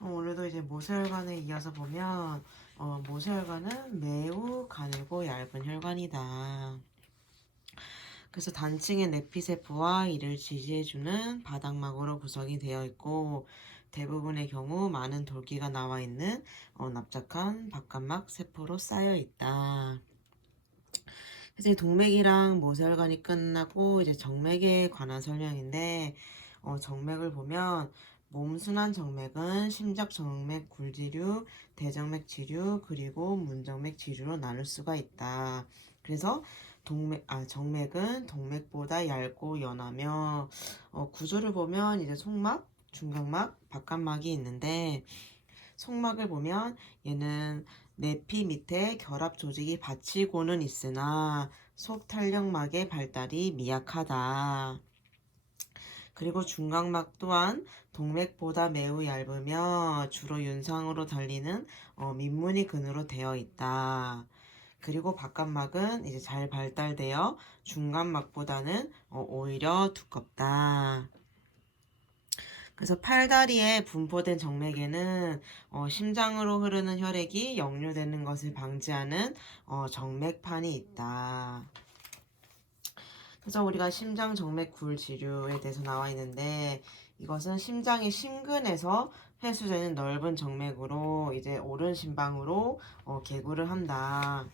오늘도 이제 모세혈관에 이어서 보면 모세혈관은 매우 가늘고 얇은 혈관이다. 그래서 단층의 내피세포와 이를 지지해주는 바닥막으로 구성이 되어 있고 대부분의 경우 많은 돌기가 나와 있는 납작한 바깥막 세포로 쌓여 있다. 이제 동맥이랑 모세혈관이 끝나고 이제 정맥에 관한 설명인데 정맥을 보면 몸순환 정맥은 심작 정맥 굴지류, 대정맥 지류, 그리고 문정맥 지류로 나눌 수가 있다. 그래서 정맥은 동맥보다 얇고 연하며 구조를 보면 이제 속막, 중각막, 바깥막이 있는데 속막을 보면 얘는 내피 밑에 결합 조직이 받치고는 있으나 속탄력막의 발달이 미약하다. 그리고 중각막 또한 동맥보다 매우 얇으며 주로 윤상으로 달리는 민무늬 근으로 되어 있다. 그리고 바깥막은 이제 잘 발달되어 중간막보다는 오히려 두껍다. 그래서 팔다리에 분포된 정맥에는 심장으로 흐르는 혈액이 역류되는 것을 방지하는 정맥판이 있다. 그래서 우리가 심장 정맥 굴 지류에 대해서 나와 있는데 이것은 심장의 심근에서 회수되는 넓은 정맥으로 이제 오른 심방으로 개구를 한다.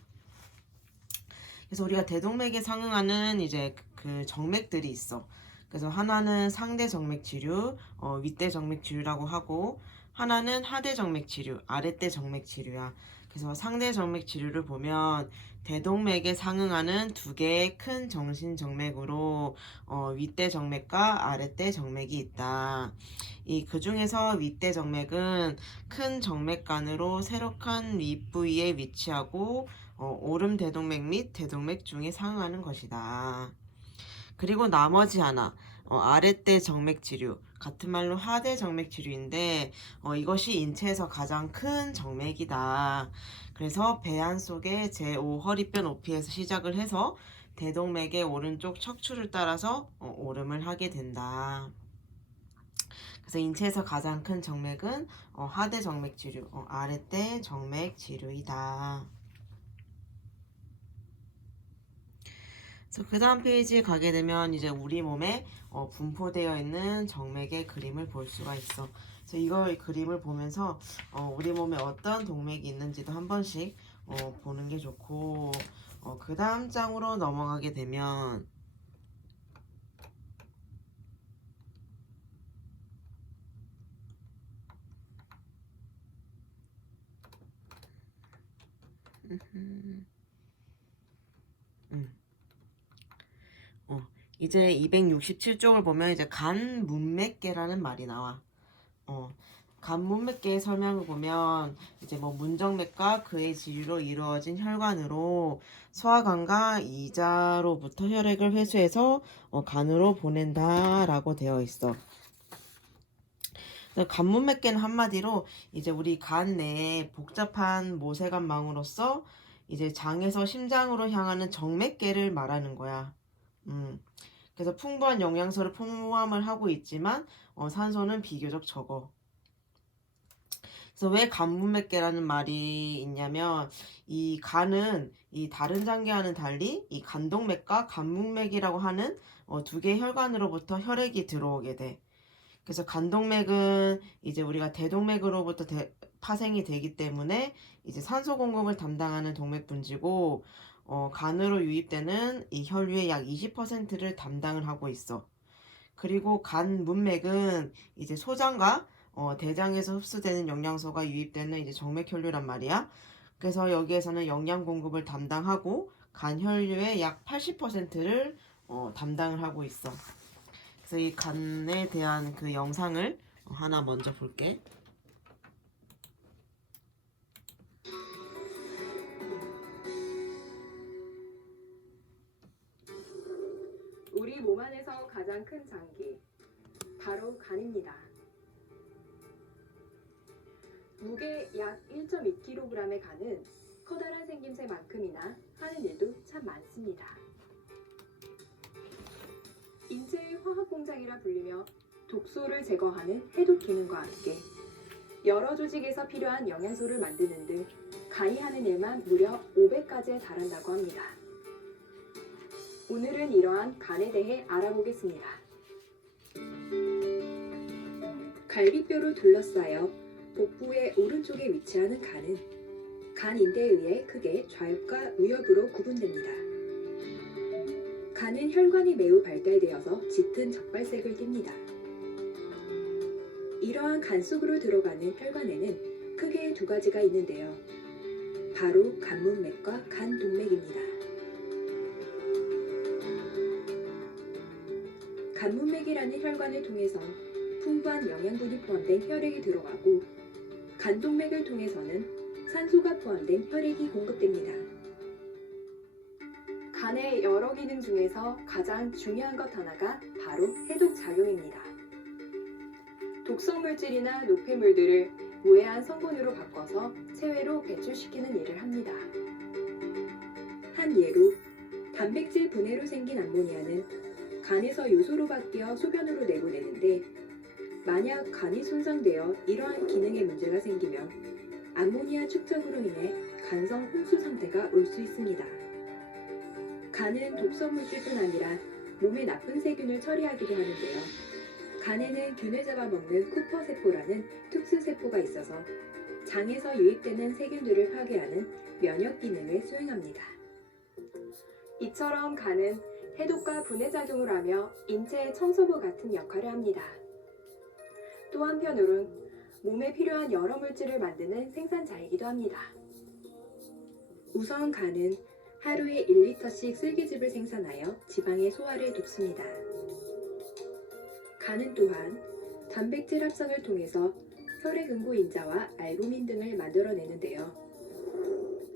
그래서 우리가 대동맥에 상응하는 이제 그 정맥들이 있어. 그래서 하나는 상대 정맥 지류, 윗대 정맥 지류라고 하고 하나는 하대 정맥 지류, 아랫대 정맥 지류야. 그래서 상대 정맥 지류를 보면 대동맥에 상응하는 두 개의 큰 정신 정맥으로 윗대 정맥과 아랫대 정맥이 있다. 그 중에서 윗대 정맥은 큰 정맥관으로 세력한 윗부위에 위치하고 오름 대동맥 및 대동맥 중에 상응하는 것이다. 그리고 나머지 하나 아랫대 정맥 지류 같은 말로 하대 정맥 지류인데 이것이 인체에서 가장 큰 정맥이다. 그래서 배안 속의 제5 허리뼈 높이에서 시작을 해서 대동맥의 오른쪽 척추를 따라서 오름을 하게 된다. 그래서 인체에서 가장 큰 정맥은 하대 정맥 지류, 아랫대 정맥 지류이다. 그래서 그 다음 페이지에 가게 되면 이제 우리 몸에 분포되어 있는 정맥의 그림을 볼 수가 있어. 그래서 이걸 그림을 보면서 우리 몸에 어떤 동맥이 있는지도 한 번씩 보는 게 좋고 그 다음 장으로 넘어가게 되면 음, 어, 이제 267쪽을 보면 이제 간 문맥계라는 말이 나와. 어, 간문맥계의 설명을 보면 이제 뭐 문정맥과 그의 지류로 이루어진 혈관으로 소화관과 이자로부터 혈액을 회수해서 간으로 보낸다라고 되어 있어. 간문맥계는 한마디로 이제 우리 간 내에 복잡한 모세관망으로서 이제 장에서 심장으로 향하는 정맥계를 말하는 거야. 음. 그래서 풍부한 영양소를 포함을 하고 있지만 산소는 비교적 적어. 그래서 왜 간문맥계라는 말이 있냐면 이 간은 이 다른 장기와는 달리 이 간동맥과 간문맥이라고 하는 두 개의 혈관으로부터 혈액이 들어오게 돼. 그래서 간동맥은 이제 우리가 대동맥으로부터 파생이 되기 때문에 이제 산소 공급을 담당하는 동맥 분지고 간으로 유입되는 이 혈류의 약 20%를 담당을 하고 있어. 그리고 간 문맥은 이제 소장과 대장에서 흡수되는 영양소가 유입되는 이제 정맥 혈류란 말이야. 그래서 여기에서는 영양 공급을 담당하고 간 혈류의 약 80%를 담당을 하고 있어. 그래서 이 간에 대한 그 영상을 하나 먼저 볼게. 우리 몸 안에서 가장 큰 장기, 바로 간입니다. 무게 약 1.2kg의 간은 커다란 생김새만큼이나 하는 일도 참 많습니다. 인체의 화학공장이라 불리며 독소를 제거하는 해독 기능과 함께 여러 조직에서 필요한 영양소를 만드는 등 간이 하는 일만 무려 500가지에 달한다고 합니다. 오늘은 이러한 간에 대해 알아보겠습니다. 갈비뼈로 둘러싸여 복부의 오른쪽에 위치하는 간은 간 인대에 의해 크게 좌엽과 우엽으로 구분됩니다. 간은 혈관이 매우 발달되어서 짙은 적발색을 띱니다. 이러한 간 속으로 들어가는 혈관에는 크게 두 가지가 있는데요. 바로 간문맥과 간동맥입니다. 간문맥이라는 혈관을 통해서 풍부한 영양분이 포함된 혈액이 들어가고 간동맥을 통해서는 산소가 포함된 혈액이 공급됩니다. 간의 여러 기능 중에서 가장 중요한 것 하나가 바로 해독 작용입니다. 독성 물질이나 노폐물들을 무해한 성분으로 바꿔서 체외로 배출시키는 일을 합니다. 한 예로 단백질 분해로 생긴 암모니아는 간에서 요소로 바뀌어 소변으로 내보내는데 만약 간이 손상되어 이러한 기능에 문제가 생기면 암모니아 축적으로 인해 간성 혼수 상태가 올 수 있습니다. 간은 독성 물질뿐 아니라 몸에 나쁜 세균을 처리하기도 하는데요. 간에는 균을 잡아먹는 쿠퍼세포라는 특수세포가 있어서 장에서 유입되는 세균들을 파괴하는 면역 기능을 수행합니다. 이처럼 간은 해독과 분해 작용을 하며 인체의 청소부 같은 역할을 합니다. 또 한편으론 몸에 필요한 여러 물질을 만드는 생산자이기도 합니다. 우선 간은 하루에 1리터씩 쓸개즙을 생산하여 지방의 소화를 돕습니다. 간은 또한 단백질 합성을 통해서 혈액응고인자와 알부민 등을 만들어내는데요.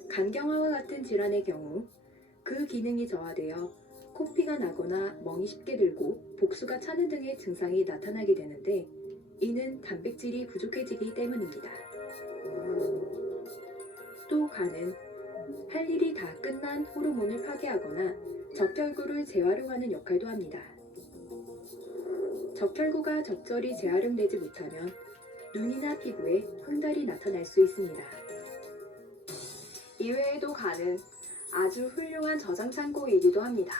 간경화와 같은 질환의 경우 그 기능이 저하되어 코피가 나거나 멍이 쉽게 들고 복수가 차는 등의 증상이 나타나게 되는데 이는 단백질이 부족해지기 때문입니다. 또 간은 할 일이 다 끝난 호르몬을 파괴하거나 적혈구를 재활용하는 역할도 합니다. 적혈구가 적절히 재활용되지 못하면 눈이나 피부에 황달이 나타날 수 있습니다. 이외에도 간은 아주 훌륭한 저장 창고이기도 합니다.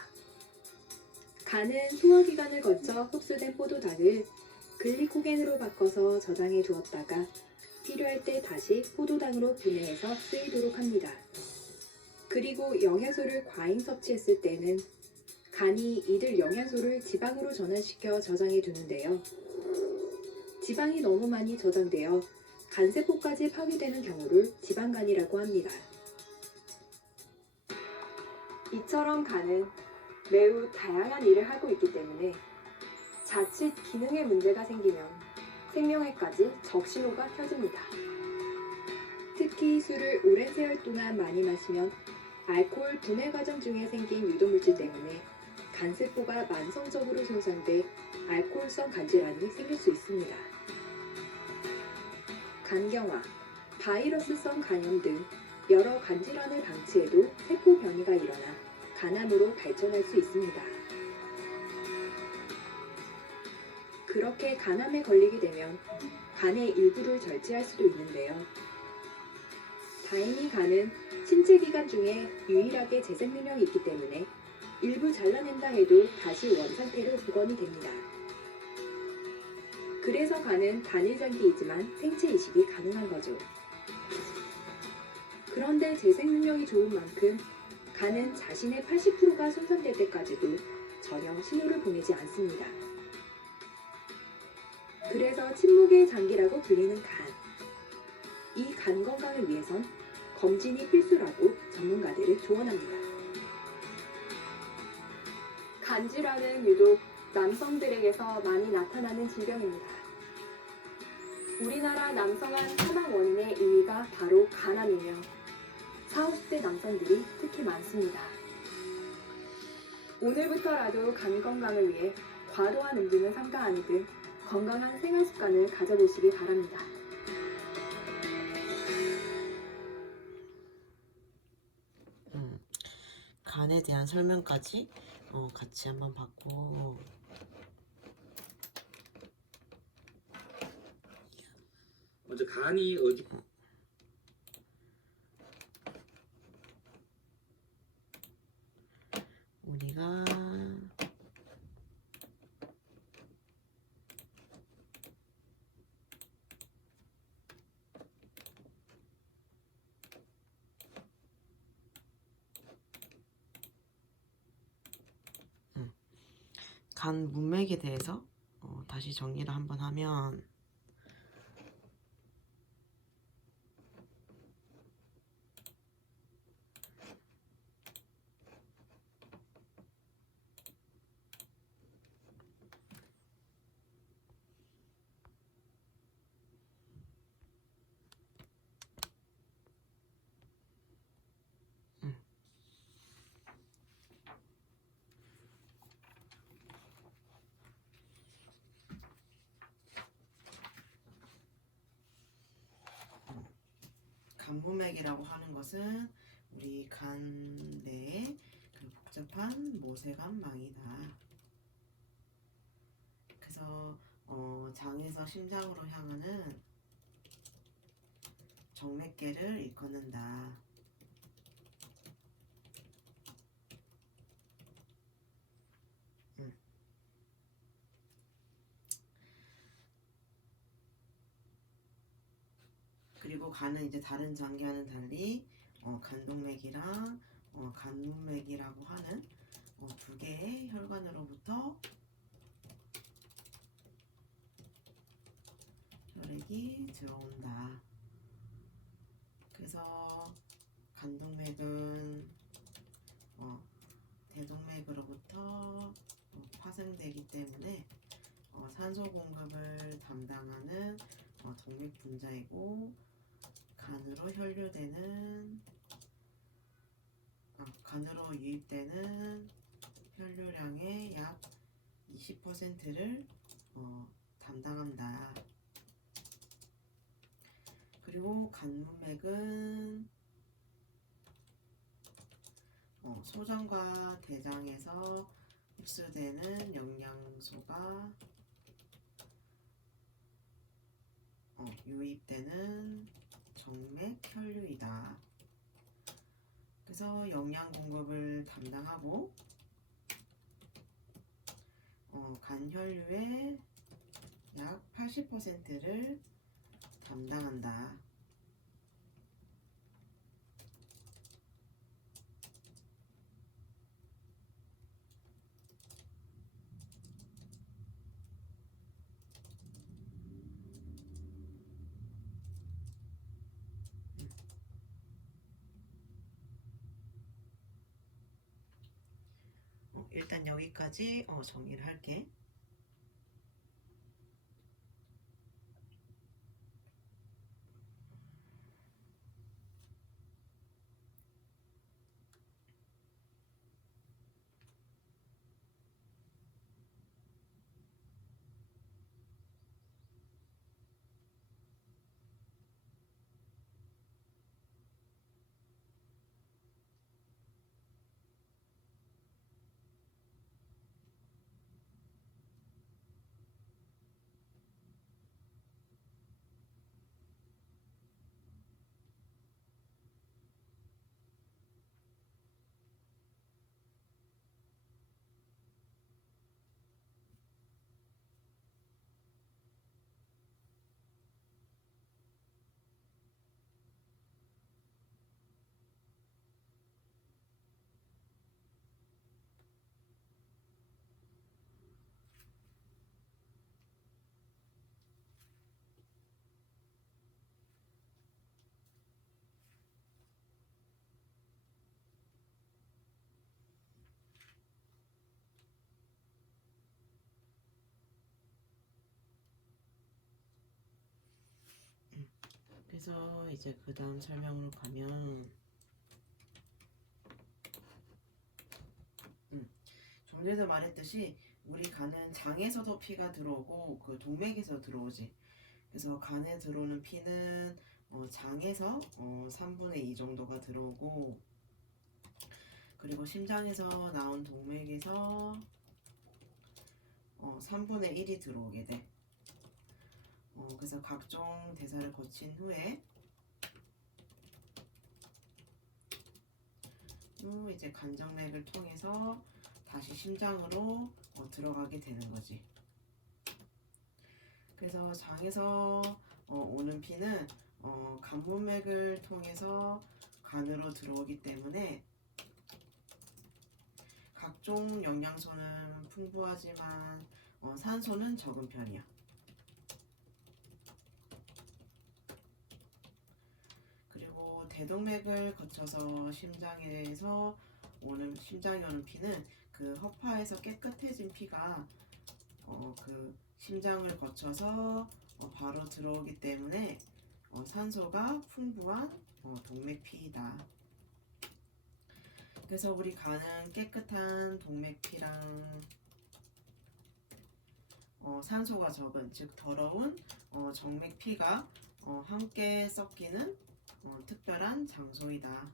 간은 소화기관을 거쳐 흡수된 포도당을 글리코겐으로 바꿔서 저장해 두었다가 필요할 때 다시 포도당으로 분해해서 쓰이도록 합니다. 그리고 영양소를 과잉 섭취했을 때는 간이 이들 영양소를 지방으로 전환시켜 저장해 두는데요. 지방이 너무 많이 저장되어 간세포까지 파괴되는 경우를 지방간이라고 합니다. 이처럼 간은 매우 다양한 일을 하고 있기 때문에 자칫 기능에 문제가 생기면 생명에까지 적신호가 켜집니다. 특히 술을 오랜 세월 동안 많이 마시면 알코올 분해 과정 중에 생긴 유독물질 때문에 간세포가 만성적으로 손상돼 알코올성 간질환이 생길 수 있습니다. 간경화, 바이러스성 간염 등 여러 간질환을 방치해도 세포 변이가 일어나 간암으로 발전할 수 있습니다. 그렇게 간암에 걸리게 되면 간의 일부를 절제할 수도 있는데요. 다행히 간은 신체 기관 중에 유일하게 재생 능력이 있기 때문에 일부 잘라낸다 해도 다시 원상태로 복원이 됩니다. 그래서 간은 단일장기이지만 생체 이식이 가능한 거죠. 그런데 재생 능력이 좋은 만큼 간은 자신의 80%가 손상될 때까지도 전혀 신호를 보내지 않습니다. 그래서 침묵의 장기라고 불리는 간. 이 간 건강을 위해선 검진이 필수라고 전문가들은 조언합니다. 간질환은 유독 남성들에게서 많이 나타나는 질병입니다. 우리나라 남성암 사망 원인의 2위가 바로 간암이며 40, 50대 남성들이 특히 많습니다. 오늘부터라도 간 건강을 위해 과도한 음주는 삼가하는 등 건강한 생활 습관을 가져보시기 바랍니다. 간에 대한 설명까지 같이 한번 봤고 먼저 간이 어디 우리가 간 문맥에 대해서 다시 정리를 한번 하면 간문맥이라고 하는 것은 우리 간 내에 그 복잡한 모세관망이다. 그래서 장에서 심장으로 향하는 정맥계를 일컫는다. 그리고 간은 이제 다른 장기와는 달리 간동맥이랑 간문맥이라고 하는 두 개의 혈관으로부터 혈액이 들어온다. 그래서 간동맥은 대동맥으로부터 파생되기 때문에 산소 공급을 담당하는 동맥 분자이고, 간으로 유입되는 혈류량의 약 20%를 담당한다. 그리고 간문맥은 소장과 대장에서 흡수되는 영양소가 유입되는 정맥 혈류이다. 그래서 영양 공급을 담당하고 간 혈류의 약 80%를 담당한다. 일단 여기까지 정리를 할게. 그래서 이제 그 다음 설명으로 가면 좀 전에도 말했듯이 우리 간은 장에서도 피가 들어오고 그 동맥에서 들어오지. 그래서 간에 들어오는 피는 장에서 3분의 2 정도가 들어오고, 그리고 심장에서 나온 동맥에서 3분의 1이 들어오게 돼. 그래서 각종 대사를 거친 후에 또 이제 간정맥을 통해서 다시 심장으로 들어가게 되는 거지. 그래서 장에서 오는 피는 간문맥을 통해서 간으로 들어오기 때문에 각종 영양소는 풍부하지만 산소는 적은 편이야. 그리고 대동맥을 거쳐서 심장에 오는 피는 그 허파에서 깨끗해진 피가 그 심장을 거쳐서 바로 들어오기 때문에 산소가 풍부한 동맥피이다. 그래서 우리 간은 깨끗한 동맥피랑 산소가 적은, 즉 더러운 정맥피가 함께 섞이는 특별한 장소이다.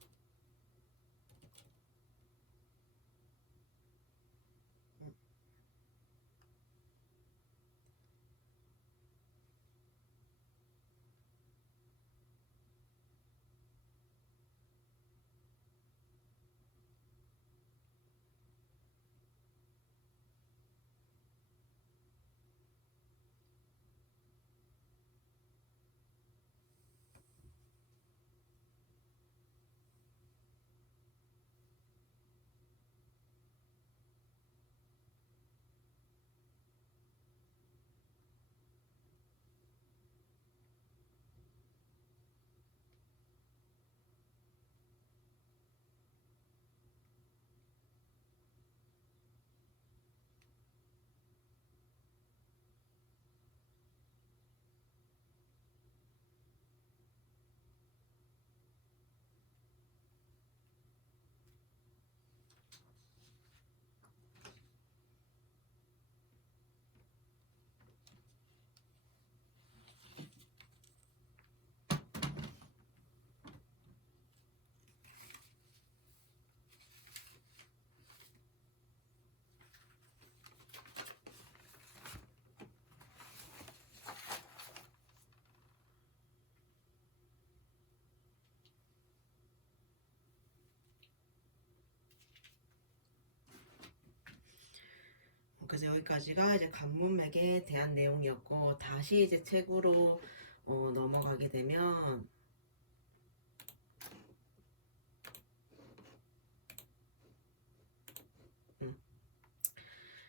그래서 여기까지가 이제 간문맥에 대한 내용이었고, 다시 이제 책으로 넘어가게 되면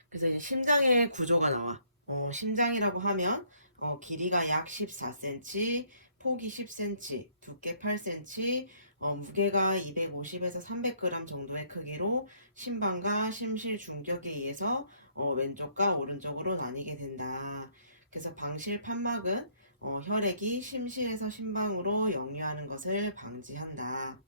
그래서 이제 심장의 구조가 나와. 심장이라고 하면 길이가 약 14cm, 폭이 10cm, 두께 8cm, 무게가 250에서 300g 정도의 크기로 심방과 심실 중격에 의해서 왼쪽과 오른쪽으로 나뉘게 된다. 그래서 방실 판막은 혈액이 심실에서 심방으로 역류하는 것을 방지한다.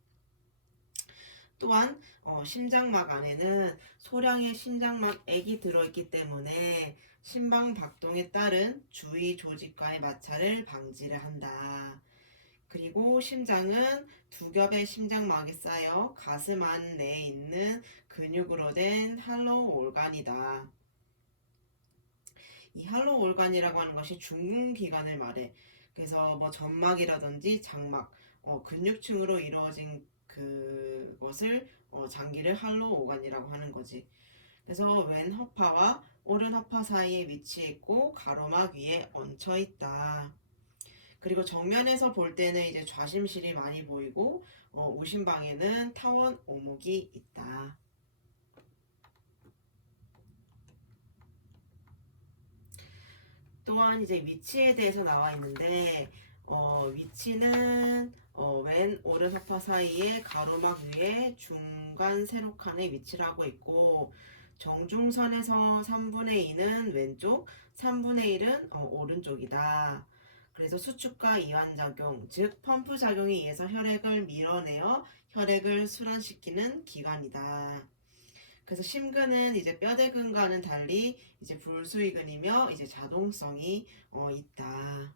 또한 심장막 안에는 소량의 심장막액이 들어있기 때문에 심방 박동에 따른 주위 조직과의 마찰을 방지를 한다. 그리고 심장은 두 겹의 심장막이 쌓여 가슴 안 내에 있는 근육으로 된 할로우 올간이다. 이 할로우 올간이라고 하는 것이 중궁기관을 말해. 그래서 뭐 점막이라든지 장막, 근육층으로 이루어진 그것을 장기를 할로우 오간이라고 하는 거지. 그래서 왼 허파와 오른 허파 사이에 위치해 있고 가로막 위에 얹혀 있다. 그리고 정면에서 볼 때는 이제 좌심실이 많이 보이고 우심방에는 타원 오목이 있다. 또한 이제 위치에 대해서 나와 있는데 위치는 왼 오른 허파 사이에 가로막 위에 중간 세로칸에 위치를 하고 있고 정중선에서 3분의 2는 왼쪽, 3분의 1은 오른쪽이다. 그래서 수축과 이완작용, 즉 펌프 작용에 의해서 혈액을 밀어내어 혈액을 순환시키는 기관이다. 그래서 심근은 이제 뼈대근과는 달리 이제 불수의근이며 이제 자동성이 있다.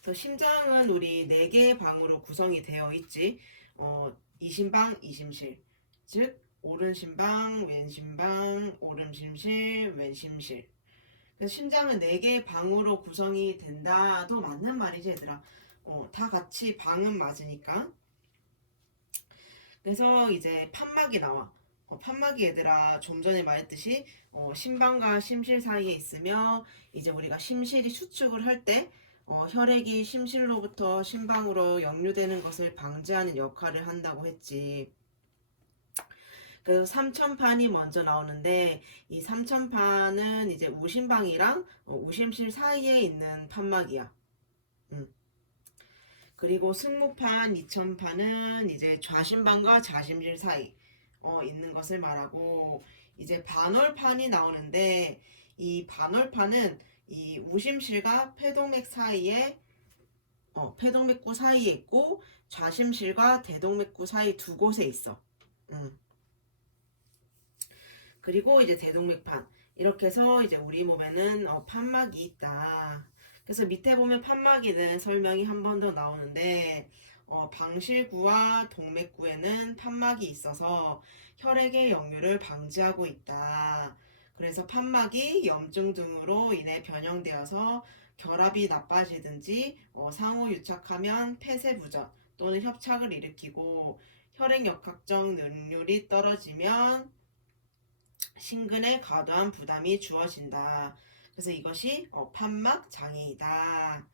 그래서 심장은 우리 4개의 방으로 구성이 되어 있지. 이심방, 이심실, 즉 오른심방, 왼심방, 오름심실, 왼심실. 그래서 심장은 4개의 방으로 구성이 된다도 맞는 말이지 얘들아. 다 같이 방은 맞으니까. 그래서 이제 판막이 나와. 판막이 얘들아 좀 전에 말했듯이 심방과 심실 사이에 있으며 이제 우리가 심실이 수축을 할 때 혈액이 심실로부터 심방으로 역류되는 것을 방지하는 역할을 한다고 했지. 그래서 삼천판이 먼저 나오는데 이 삼천판은 이제 우심방이랑 우심실 사이에 있는 판막이야. 음. 그리고 승모판, 이천판은 이제 좌심방과 좌심실 사이 있는 것을 말하고 이제 반월판이 나오는데 이 반월판은 이 우심실과 폐동맥 사이에 폐동맥구 사이에 있고 좌심실과 대동맥구 사이 두 곳에 있어. 그리고 이제 대동맥판 이렇게 해서 이제 우리 몸에는 판막이 있다. 그래서 밑에 보면 판막에 대한 설명이 한 번 더 나오는데 방실구와 동맥구에는 판막이 있어서 혈액의 역류를 방지하고 있다. 그래서 판막이 염증 등으로 인해 변형되어서 결합이 나빠지든지 상호 유착하면 폐쇄부전 또는 협착을 일으키고 혈액 역학적 능률이 떨어지면 심근에 과도한 부담이 주어진다. 그래서 이것이 판막 장애이다.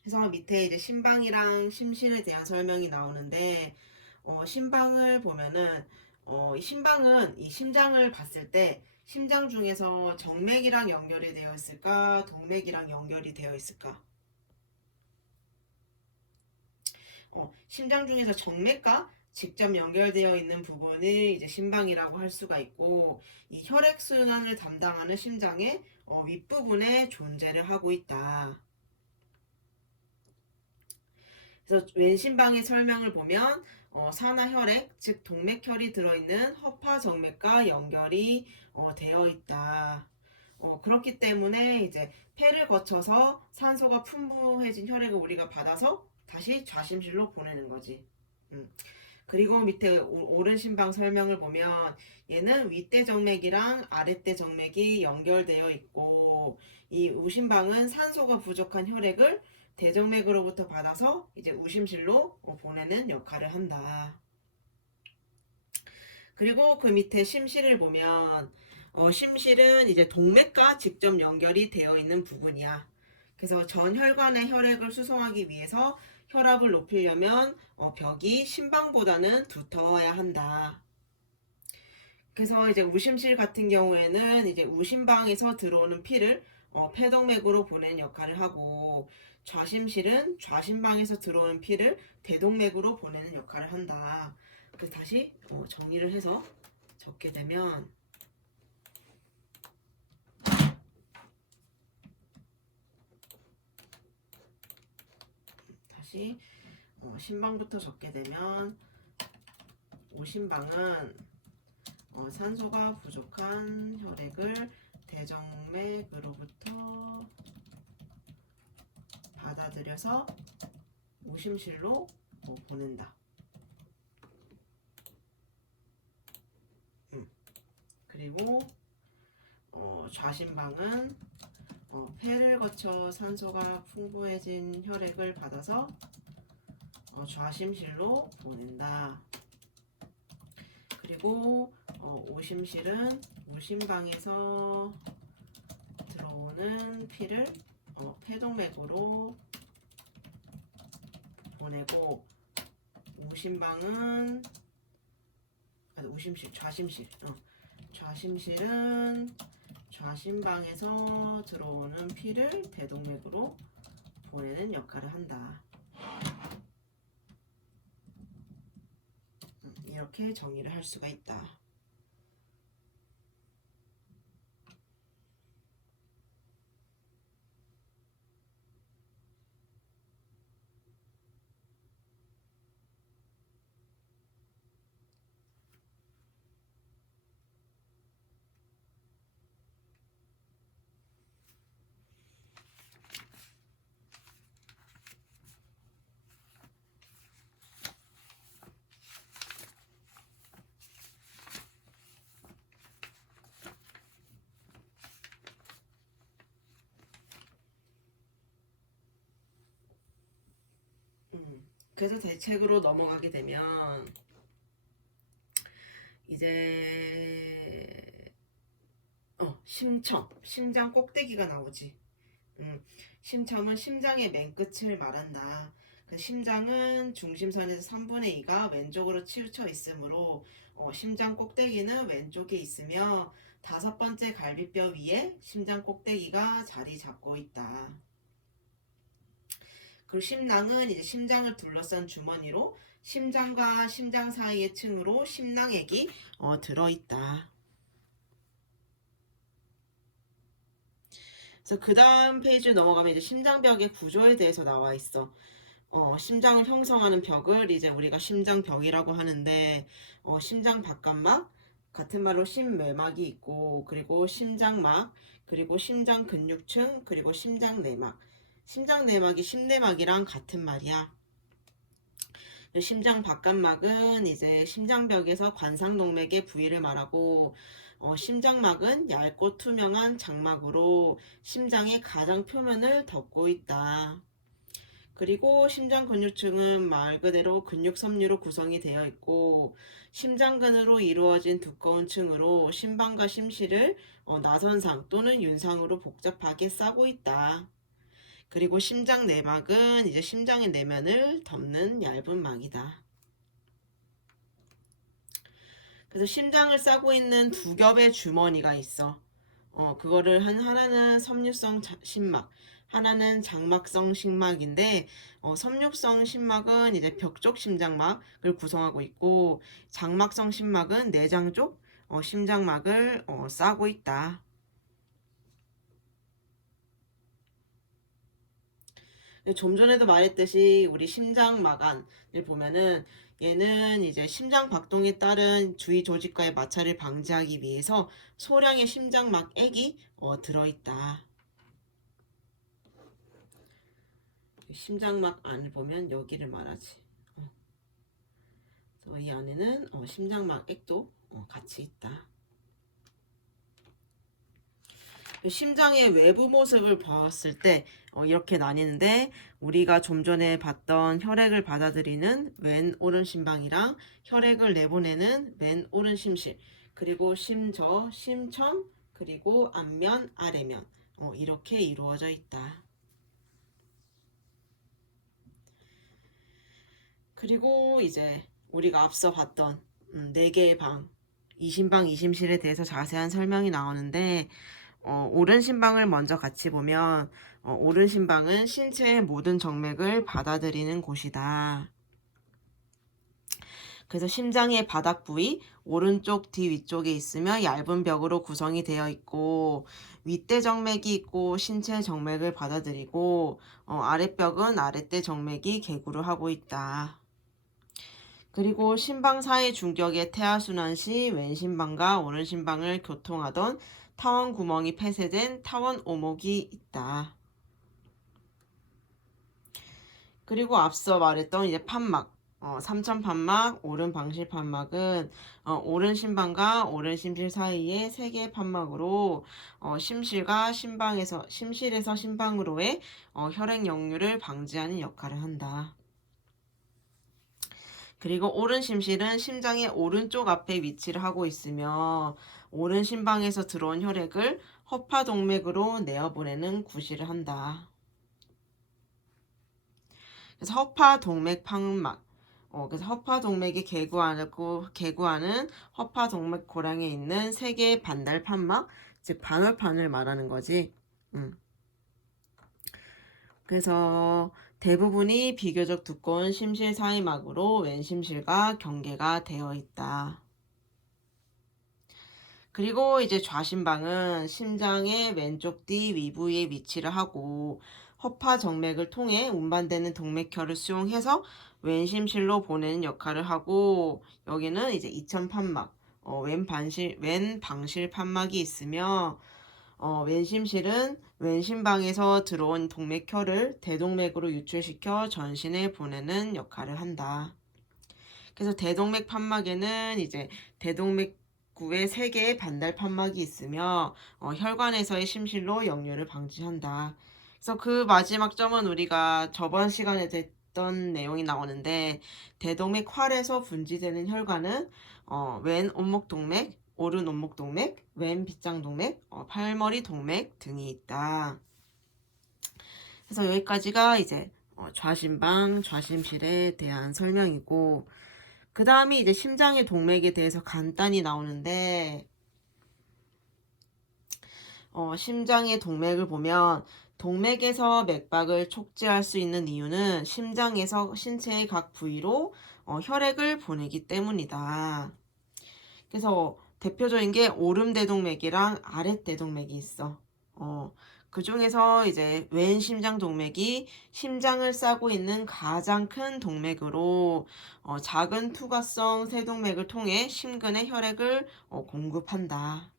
그래서 밑에 이제 심방이랑 심실에 대한 설명이 나오는데 심방을 보면은 이 심방은 이 심장을 봤을 때 심장 중에서 정맥이랑 연결이 되어 있을까 동맥이랑 연결이 되어 있을까? 심장 중에서 정맥과 직접 연결되어 있는 부분을 이제 심방이라고 할 수가 있고 이 혈액순환을 담당하는 심장의 윗부분에 존재를 하고 있다. 그래서 왼심방의 설명을 보면 산화혈액, 즉 동맥혈이 들어있는 허파정맥과 연결이 되어 있다. 그렇기 때문에 이제 폐를 거쳐서 산소가 풍부해진 혈액을 우리가 받아서 다시 좌심실로 보내는 거지. 그리고 밑에 오른 심방 설명을 보면 얘는 윗대 정맥이랑 아랫대 정맥이 연결되어 있고 이 우심방은 산소가 부족한 혈액을 대정맥으로부터 받아서 이제 우심실로 보내는 역할을 한다. 그리고 그 밑에 심실을 보면 심실은 이제 동맥과 직접 연결이 되어 있는 부분이야. 그래서 전 혈관의 혈액을 수송하기 위해서 혈압을 높이려면 벽이 심방보다는 두터워야 한다. 그래서 이제 우심실 같은 경우에는 이제 우심방에서 들어오는 피를 폐동맥으로 보내는 역할을 하고 좌심실은 좌심방에서 들어오는 피를 대동맥으로 보내는 역할을 한다. 그래서 다시 정리를 해서 적게 되면 다시 심방부터 적게 되면 우심방은 산소가 부족한 혈액을 대정맥으로부터 받아들여서 우심실로 보낸다. 그리고 좌심방은 폐를 거쳐 산소가 풍부해진 혈액을 받아서 좌심실로 보낸다. 그리고 우심실은 우심방에서 들어오는 피를 폐동맥으로 보내고 우심방은 좌심실은 좌심방에서 들어오는 피를 대동맥으로 보내는 역할을 한다. 이렇게 정의를 할 수가 있다. 그래서 대책으로 넘어가게 되면 이제 심장 꼭대기가 나오지. 심첨은 심장의 맨 끝을 말한다. 그 심장은 중심선에서 3분의 2가 왼쪽으로 치우쳐 있으므로 심장 꼭대기는 왼쪽에 있으며 5번째 갈비뼈 위에 심장 꼭대기가 자리 잡고 있다. 그리고 심낭은 이제 심장을 둘러싼 주머니로 심장과 심장 사이의 층으로 심낭액이 들어있다. 그래서 그 다음 페이지 넘어가면 이제 심장벽의 구조에 대해서 나와 있어. 심장을 형성하는 벽을 이제 우리가 심장벽이라고 하는데, 심장 바깥막, 같은 말로 심매막이 있고, 그리고 심장막, 그리고 심장 근육층, 그리고 심장 내막. 심장 내막이 심내막이랑 같은 말이야. 심장 바깥막은 이제 심장벽에서 관상동맥의 부위를 말하고, 심장막은 얇고 투명한 장막으로 심장의 가장 표면을 덮고 있다. 그리고 심장 근육층은 말 그대로 근육 섬유로 구성이 되어 있고 심장근으로 이루어진 두꺼운 층으로 심방과 심실을 나선상 또는 윤상으로 복잡하게 싸고 있다. 그리고 심장 내막은 이제 심장의 내면을 덮는 얇은 막이다. 그래서 심장을 싸고 있는 두 겹의 주머니가 있어. 그거를 하나는 섬유성 심막, 하나는 장막성 심막인데, 섬유성 심막은 이제 벽 쪽 심장막을 구성하고 있고, 장막성 심막은 내장 쪽 심장막을 싸고 있다. 좀 전에도 말했듯이 우리 심장마간을 보면은 얘는 이제 심장 박동에 따른 주위 조직과의 마찰을 방지하기 위해서 소량의 심장막액이 들어있다. 심장막 안을 보면 여기를 말하지. 그래서 이 안에는 심장막액도 같이 있다. 심장의 외부 모습을 봤을 때 이렇게 나뉘는데 우리가 좀 전에 봤던 혈액을 받아들이는 왼 오른 심방이랑 혈액을 내보내는 맨 오른 심실 그리고 심저, 심첨 그리고 앞면, 아래면 이렇게 이루어져 있다. 그리고 이제 우리가 앞서 봤던 4개의 방, 이심방, 이심실에 대해서 자세한 설명이 나오는데 오른 심방을 먼저 같이 보면 오른 심방은 신체의 모든 정맥을 받아들이는 곳이다. 그래서 심장의 바닥 부위 오른쪽 뒤 위쪽에 있으며 얇은 벽으로 구성이 되어 있고 윗대 정맥이 있고 신체 정맥을 받아들이고 아랫벽은 아랫대 정맥이 개구를 하고 있다. 그리고 심방 사이 중격의 태하순환 시 왼심방과 오른심방을 교통하던 타원 구멍이 폐쇄된 타원 오목이 있다. 그리고 앞서 말했던 이제 판막, 삼천 판막, 오른 방실 판막은 오른 심방과 오른 심실 사이의 3개의 판막으로 심실과 심실에서 심방으로의 혈액 역류를 방지하는 역할을 한다. 그리고 오른 심실은 심장의 오른쪽 앞에 위치를 하고 있으며 오른 심방에서 들어온 혈액을 허파동맥으로 내어보내는 구실을 한다. 그래서 허파동맥 판막 그래서 허파동맥이 개구하는 허파동맥 고랑에 있는 3개의 반달 판막 즉 반월판을 말하는 거지. 그래서 대부분이 비교적 두꺼운 심실 사이막으로 왼심실과 경계가 되어 있다. 그리고 이제 좌심방은 심장의 왼쪽 뒤 위부에 위치를 하고 허파 정맥을 통해 운반되는 동맥혈을 수용해서 왼심실로 보내는 역할을 하고 여기는 이제 이천판막, 왼 방실 판막이 있으며 왼심실은 왼심방에서 들어온 동맥혈을 대동맥으로 유출시켜 전신에 보내는 역할을 한다. 그래서 대동맥 판막에는 이제 대동맥구에 3개의 반달 판막이 있으며 혈관에서의 심실로 역류를 방지한다. 그래서 그 마지막 점은 우리가 저번 시간에 어떤 내용이 나오는데 대동맥 활에서 분지되는 혈관은 왼 온목동맥, 오른 온목동맥, 왼 빗장동맥, 팔머리 동맥 등이 있다. 그래서 여기까지가 이제 좌심방, 좌심실에 대한 설명이고, 그 다음이 이제 심장의 동맥에 대해서 간단히 나오는데, 심장의 동맥을 보면 동맥에서 맥박을 촉지할 수 있는 이유는 심장에서 신체의 각 부위로 혈액을 보내기 때문이다. 그래서 대표적인 게 오름대동맥이랑 아랫대동맥이 있어. 그 중에서 이제 왼 심장 동맥이 심장을 싸고 있는 가장 큰 동맥으로 작은 투과성 세동맥을 통해 심근에 혈액을 공급한다.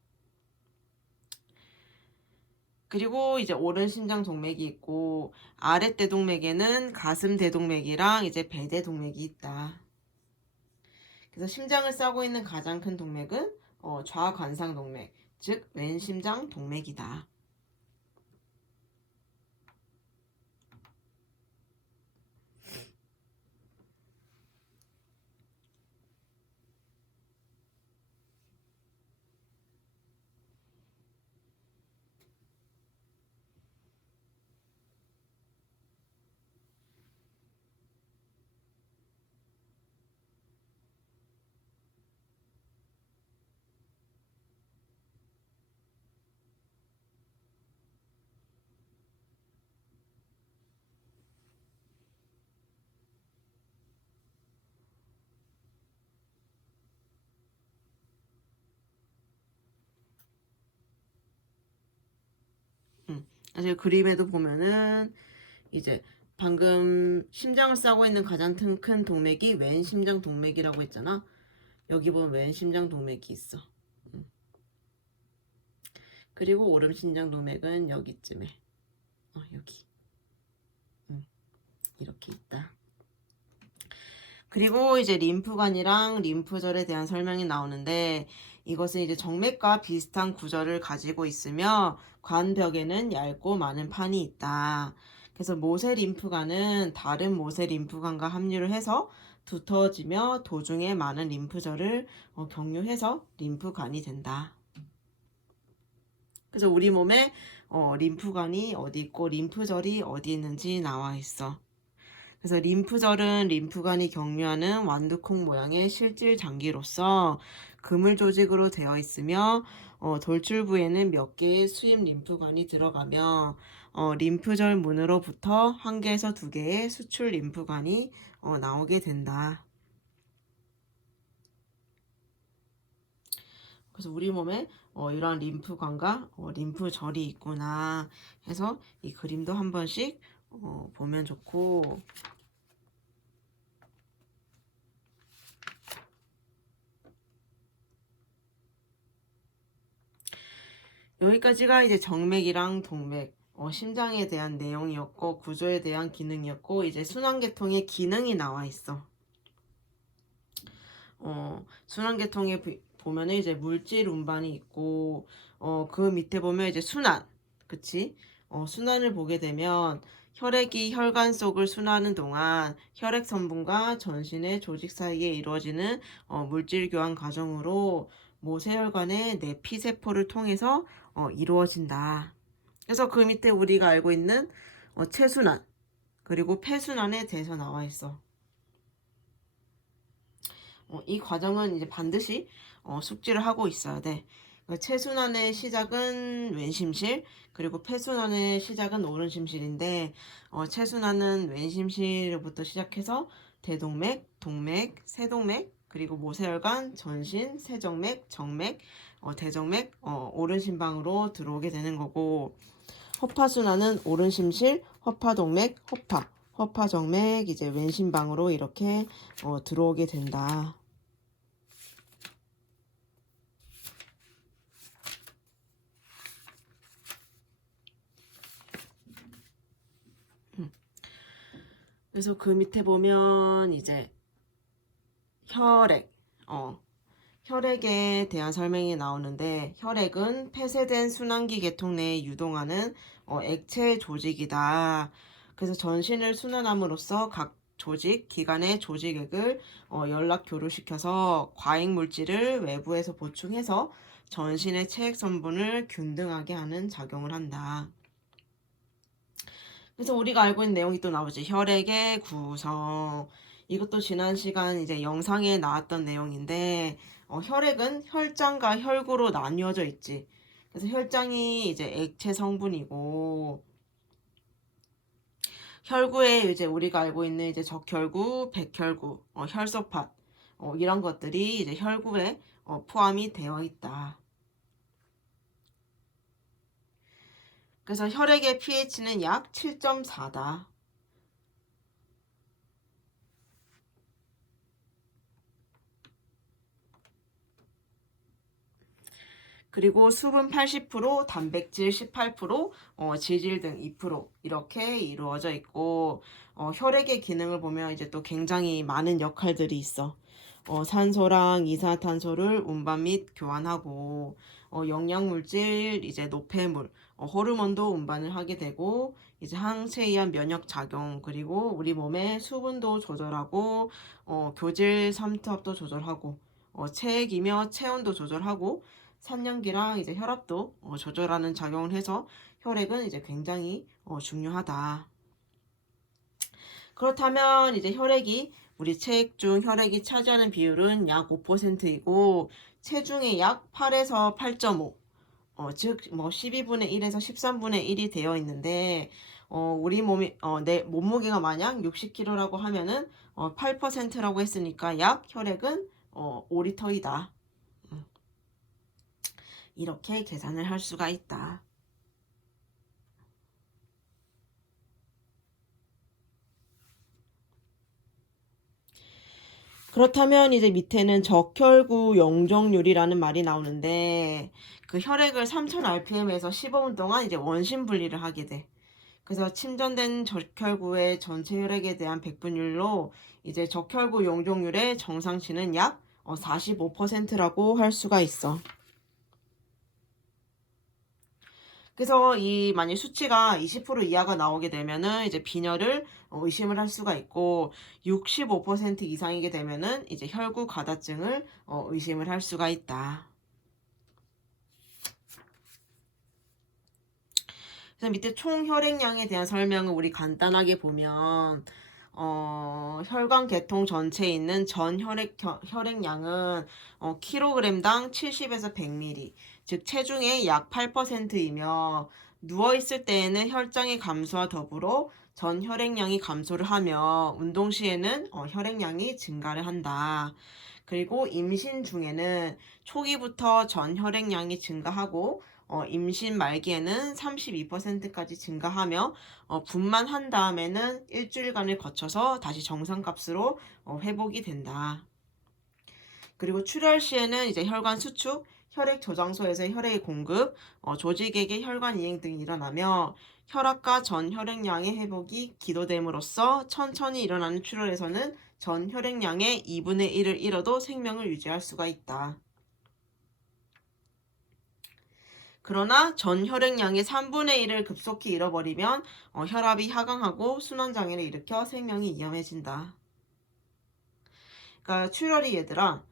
그리고 이제 오른 심장 동맥이 있고 아랫대동맥에는 가슴 대동맥이랑 이제 배대동맥이 있다. 그래서 심장을 싸고 있는 가장 큰 동맥은 좌관상 동맥, 즉 왼심장 동맥이다. 사실 그림에도 보면은 이제 방금 심장을 싸고 있는 가장 큰 동맥이 왼 심장 동맥이라고 했잖아. 여기 보면 왼 심장 동맥이 있어. 그리고 오름 심장 동맥은 여기쯤에 여기 이렇게 있다. 그리고 이제 림프관이랑 림프절에 대한 설명이 나오는데 이것은 이제 정맥과 비슷한 구조를 가지고 있으며 관벽에는 얇고 많은 판이 있다. 그래서 모세 림프관은 다른 모세 림프관과 합류를 해서 두터워지며 도중에 많은 림프절을 경유해서 림프관이 된다. 그래서 우리 몸에 림프관이 어디 있고 림프절이 어디 있는지 나와 있어. 그래서 림프절은 림프관이 경유하는 완두콩 모양의 실질 장기로서 그물 조직으로 되어 있으며 돌출부에는 몇 개의 수입 림프관이 들어가며 림프절 문으로부터 1개에서 2개의 수출 림프관이 나오게 된다. 그래서 우리 몸에 이러한 림프관과 림프절이 있구나 해서 이 그림도 한 번씩 보면 좋고, 여기까지가 이제 정맥이랑 동맥, 심장에 대한 내용이었고 구조에 대한 기능이었고, 이제 순환계통의 기능이 나와 있어. 순환계통에 보면은 이제 물질 운반이 있고, 그 밑에 보면 이제 순환, 그치? 순환을 보게 되면 혈액이 혈관 속을 순환하는 동안 혈액 성분과 전신의 조직 사이에 이루어지는 물질 교환 과정으로 모세혈관의 내피세포를 통해서 이루어진다. 그래서 그 밑에 우리가 알고 있는 체순환 그리고 폐순환에 대해서 나와 있어. 이 과정은 이제 반드시 숙지를 하고 있어야 돼. 체순환의 시작은 왼심실, 그리고 폐순환의 시작은 오른심실인데, 체순환은 왼심실부터 시작해서 대동맥, 동맥, 세동맥, 그리고 모세혈관, 전신, 세정맥, 정맥, 대정맥, 오른심방으로 들어오게 되는 거고, 허파순환은 오른심실, 허파동맥, 허파정맥, 이제 왼심방으로 이렇게 들어오게 된다. 그래서 그 밑에 보면 이제 혈액, 혈액에 대한 설명이 나오는데, 혈액은 폐쇄된 순환기 계통 내에 유동하는 액체 조직이다. 그래서 전신을 순환함으로써 각 조직, 기관의 조직액을 연락 교류시켜서 과잉 물질을 외부에서 보충해서 전신의 체액 성분을 균등하게 하는 작용을 한다. 그래서 우리가 알고 있는 내용이 또 나오지. 혈액의 구성. 이것도 지난 시간 이제 영상에 나왔던 내용인데, 혈액은 혈장과 혈구로 나뉘어져 있지. 그래서 혈장이 이제 액체 성분이고, 혈구에 이제 우리가 알고 있는 이제 적혈구, 백혈구, 혈소판, 이런 것들이 이제 혈구에 포함이 되어 있다. 그래서 혈액의 pH는 약 7.4다. 그리고 수분 80%, 단백질 18%, 지질 등 2% 이렇게 이루어져 있고, 혈액의 기능을 보면 이제 또 굉장히 많은 역할들이 있어. 산소랑 이산화탄소를 운반 및 교환하고, 영양물질, 이제 노폐물, 호르몬도 운반을 하게 되고, 이제 항체에 의한 면역 작용, 그리고 우리 몸의 수분도 조절하고, 교질 삼투압도 조절하고, 체액이며 체온도 조절하고, 산염기랑 이제 혈압도 조절하는 작용을 해서 혈액은 이제 굉장히 중요하다. 그렇다면 이제 혈액이 우리 체액 중 혈액이 차지하는 비율은 약 5%이고 체중의 약 8에서 8.5, 즉 뭐 12분의 1에서 13분의 1이 되어 있는데 우리 몸이 내 몸무게가 만약 60kg라고 하면은 8%라고 했으니까 약 혈액은 5리터이다. 이렇게 계산을 할 수가 있다. 그렇다면 이제 밑에는 적혈구 용적률이라는 말이 나오는데 그 혈액을 3000rpm에서 15분 동안 이제 원심 분리를 하게 돼. 그래서 침전된 적혈구의 전체 혈액에 대한 백분율로 이제 적혈구 용적률의 정상치는 약 45%라고 할 수가 있어. 그래서 이 만약 수치가 20% 이하가 나오게 되면은 이제 빈혈을 의심을 할 수가 있고 65% 이상이게 되면은 이제 혈구 가다증을 의심을 할 수가 있다. 그래서 밑에 총 혈액량에 대한 설명을 우리 간단하게 보면 혈관 계통 전체에 있는 전 혈액량은 킬로그램당 70에서 100ml, 즉 체중의 약 8%이며 누워있을 때에는 혈장의 감소와 더불어 전 혈액량이 감소를 하며 운동 시에는 혈액량이 증가를 한다. 그리고 임신 중에는 초기부터 전 혈액량이 증가하고 임신 말기에는 32%까지 증가하며 분만한 다음에는 일주일간을 거쳐서 다시 정상값으로 회복이 된다. 그리고 출혈 시에는 이제 혈관 수축, 혈액 저장소에서 혈액의 공급, 조직액의 혈관 이행 등이 일어나며 혈압과 전 혈액량의 회복이 기도됨으로써 천천히 일어나는 출혈에서는 전 혈액량의 2분의 1을 잃어도 생명을 유지할 수가 있다. 그러나 전 혈액량의 3분의 1을 급속히 잃어버리면 혈압이 하강하고 순환장애를 일으켜 생명이 위험해진다. 그러니까 출혈이 얘들아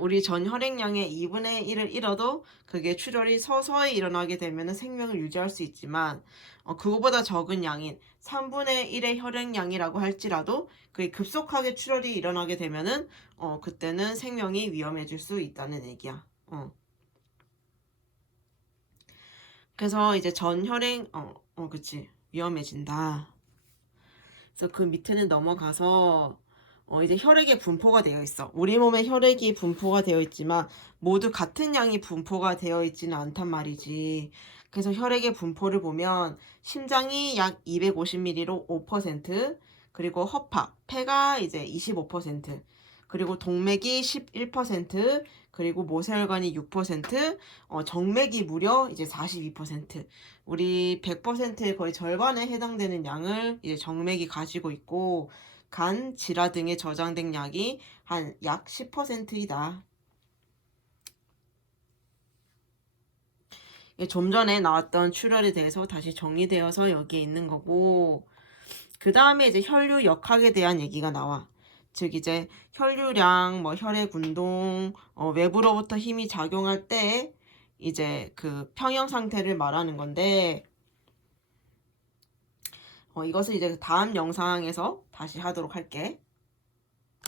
우리 전 혈액량의 2분의 1을 잃어도 그게 출혈이 서서히 일어나게 되면 생명을 유지할 수 있지만 그거보다 적은 양인 3분의 1의 혈액량이라고 할지라도 그게 급속하게 출혈이 일어나게 되면은 그때는 생명이 위험해질 수 있다는 얘기야. 그래서 이제 전 혈액 그치 위험해진다. 그래서 그 밑에는 넘어가서 이제 혈액의 분포가 되어 있어. 우리 몸에 혈액이 분포가 되어 있지만 모두 같은 양이 분포가 되어 있지는 않단 말이지. 그래서 혈액의 분포를 보면 심장이 약 250ml로 5%, 그리고 허파, 폐가 이제 25%, 그리고 동맥이 11%, 그리고 모세혈관이 6%, 정맥이 무려 이제 42%. 우리 100%의 거의 절반에 해당되는 양을 이제 정맥이 가지고 있고 간, 지라 등에 저장된 약이 한 약 10%이다. 좀 전에 나왔던 출혈에 대해서 다시 정리되어서 여기에 있는 거고 그 다음에 이제 혈류 역학에 대한 얘기가 나와. 즉 이제 혈류량, 뭐 혈액 운동, 외부로부터 힘이 작용할 때 이제 그 평형 상태를 말하는 건데, 이것을 이제 다음 영상에서 다시 하도록 할게.